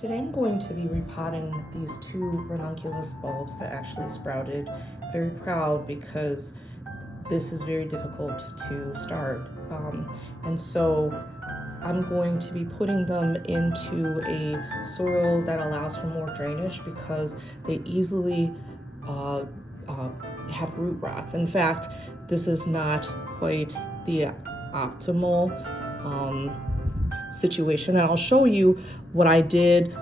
Today I'm going to be repotting these two ranunculus bulbs that actually sprouted. Very proud because this is very difficult to start. And so I'm going to be putting them into a soil that allows for more drainage because they easily have root rots. In fact, this is not quite the optimal situation, and I'll show you what I did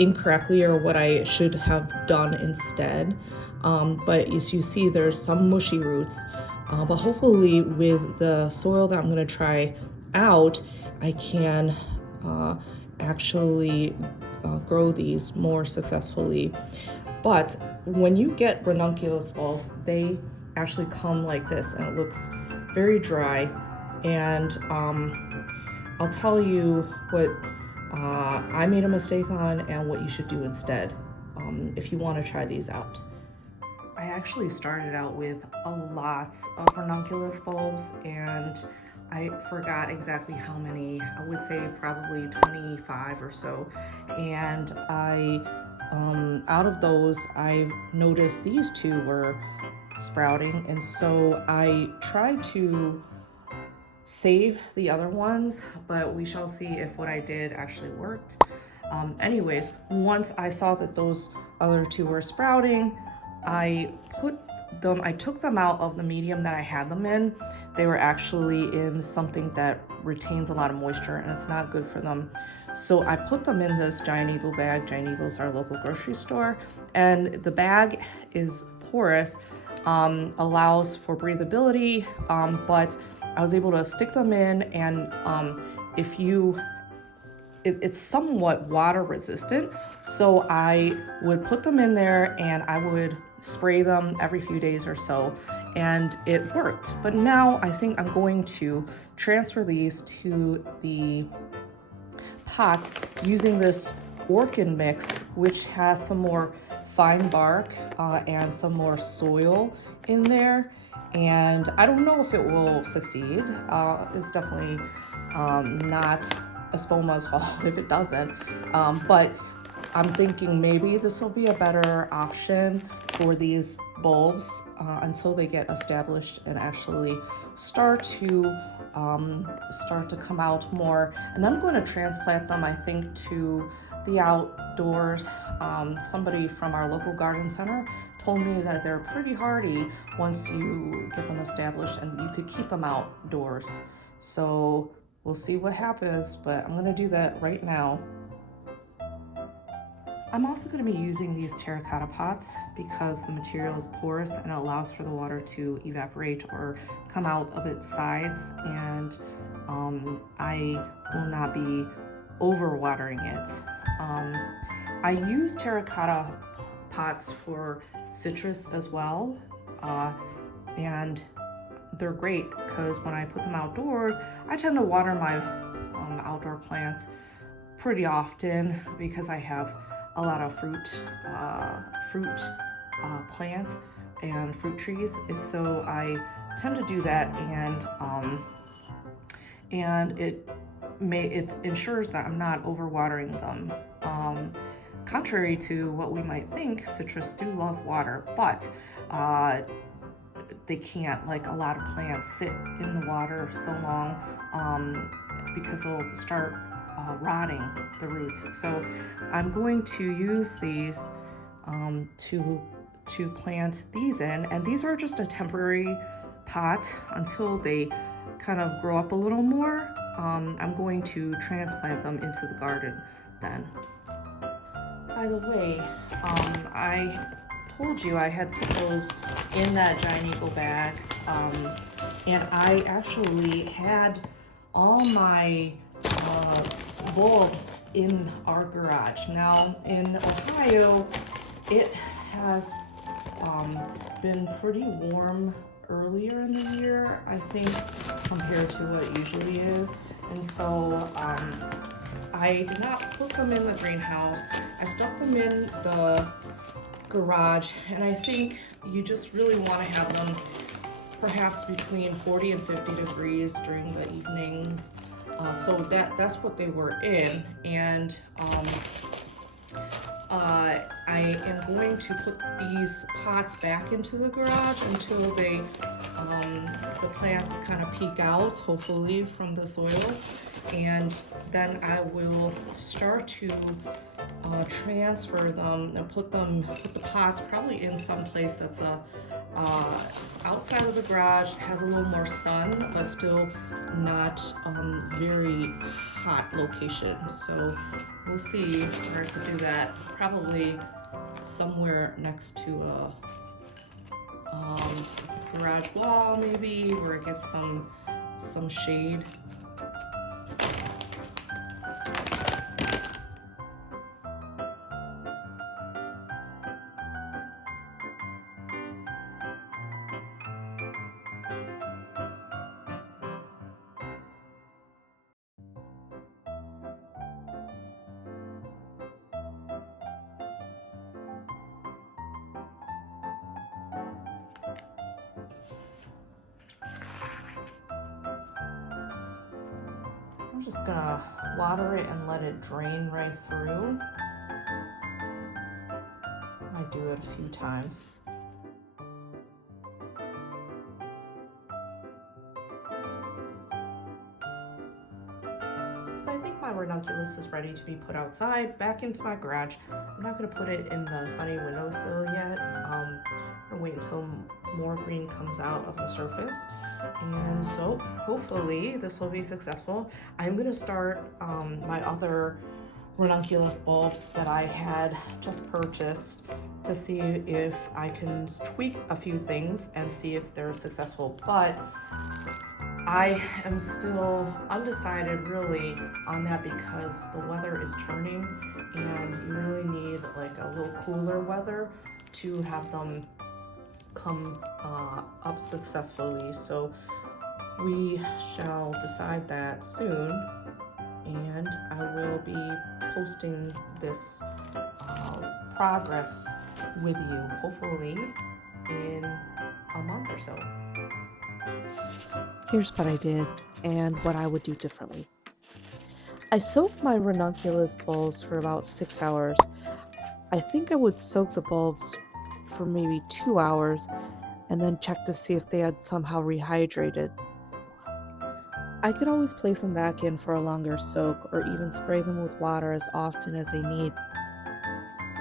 incorrectly or what I should have done instead. But as you see, there's some mushy roots, but hopefully with the soil that I'm going to try out, I can actually grow these more successfully. But when you get ranunculus bulbs, they actually come like this, and it looks very dry. And I'll tell you what I made a mistake on and what you should do instead if you want to try these out. I actually started out with a lot of ranunculus bulbs, and I forgot exactly how many. I would say probably 25 or so. And out of those, I noticed these two were sprouting, and so I tried to save the other ones, but we shall see if what I did actually worked. Anyways, once I saw that those other two were sprouting, I took them out of the medium that I had them in. They were actually in something that retains a lot of moisture, and it's not good for them. So I put them in this Giant Eagle bag. Giant Eagle's our local grocery store, and the bag is porous, allows for breathability, but I was able to stick them in, and it's somewhat water resistant, so I would put them in there and I would spray them every few days or so, and it worked. But now I think I'm going to transfer these to the pots using this orchid mix, which has some more fine bark and some more soil in there. And I don't know if it will succeed. It's definitely not Espoma's fault if it doesn't. But I'm thinking maybe this will be a better option for these bulbs until they get established and actually start to come out more. And then I'm going to transplant them, I think, to the outdoors. Somebody from our local garden center told me that they're pretty hardy once you get them established, and you could keep them outdoors. So we'll see what happens, but I'm going to do that right now. I'm also going to be using these terracotta pots because the material is porous and it allows for the water to evaporate or come out of its sides, and I will not be overwatering it. I use terracotta pots for citrus as well, and they're great because when I put them outdoors, I tend to water my outdoor plants pretty often because I have a lot of fruit plants and fruit trees, so I tend to do that, and it ensures that I'm not overwatering them. Contrary to what we might think, citrus do love water, but they can't, like a lot of plants, sit in the water so long because they'll start rotting the roots. So I'm going to use these to plant these in, and these are just a temporary pot until they kind of grow up a little more. I'm going to transplant them into the garden then. By the way, I told you I had put those in that Giant Eagle bag, and I actually had all my bulbs in our garage. Now in Ohio, it has been pretty warm earlier in the year, I think, compared to what it usually is, and so I did not put them in the greenhouse. I stuck them in the garage, and I think you just really want to have them perhaps between 40 and 50 degrees during the evenings. So that's what they were in, and I am going to put these pots back into the garage until the plants kind of peek out, hopefully from the soil, and then I will start to transfer them and put the pots probably in some place that's outside of the garage, has a little more sun, but still not very hot location. So we'll see where I could do that. Probably somewhere next to a garage wall, maybe, where it gets some shade. I'm just gonna water it and let it drain right through. I do it a few times. So I think my ranunculus is ready to be put outside, back into my garage. I'm not gonna put it in the sunny windowsill yet. I'm gonna wait until more green comes out of the surface. And so hopefully this will be successful. I'm gonna start my other ranunculus bulbs that I had just purchased to see if I can tweak a few things and see if they're successful. But I am still undecided really on that because the weather is turning and you really need like a little cooler weather to have them come up successfully. So we shall decide that soon, and I will be posting this progress with you hopefully in a month or so. Here's what I did and what I would do differently. I soaked my ranunculus bulbs for about 6 hours. I think I would soak the bulbs for maybe 2 hours and then check to see if they had somehow rehydrated. I could always place them back in for a longer soak or even spray them with water as often as they need.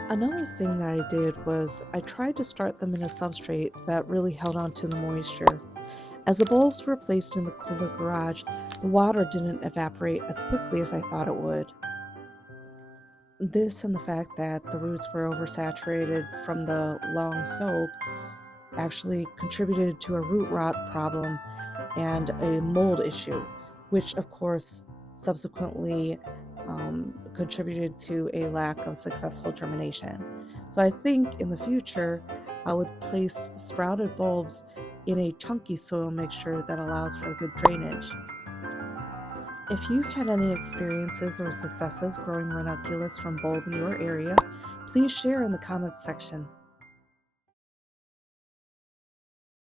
Another thing that I did was I tried to start them in a substrate that really held on to the moisture. As the bulbs were placed in the cooler garage, the water didn't evaporate as quickly as I thought it would. This and the fact that the roots were oversaturated from the long soak actually contributed to a root rot problem and a mold issue, which of course subsequently contributed to a lack of successful germination. So I think in the future I would place sprouted bulbs in a chunky soil mixture that allows for good drainage. If you've had any experiences or successes growing ranunculus from bulb in your area, please share in the comments section.